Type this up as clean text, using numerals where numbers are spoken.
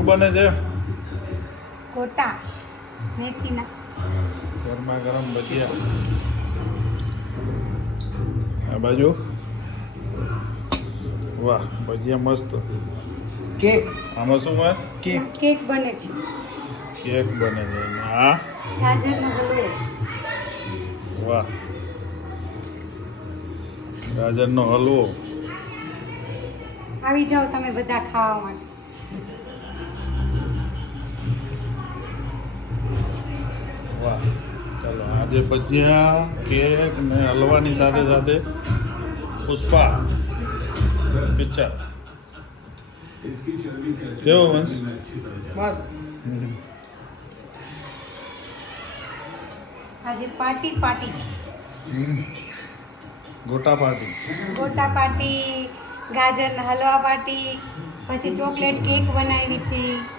શું બને છે? ગોટા મેથીના. ગરમા ગરમ ભજીયા. આ બાજુ વાહ, ભજીયા મસ્ત. કેક. આમાં શું હોય? કેક. કેક બને છે. કેક બને છે. આ ગાજરનો હલવો. વાહ, ગાજરનો હલવો. આવી જાઓ તમે બધા ખાવા માટે. વાહ, ચાલો આજે ભજીયા, કેક ને હલવાની સાથે સાથે પુષ્પા પિક્ચર કેવો વંશ? બસ. આજે પાર્ટી પાર્ટી છે. ગોટા પાર્ટી. ગોટા પાર્ટી, ગાજરના હલવા પાર્ટી, પછી ચોકલેટ કેક બનાવી છે.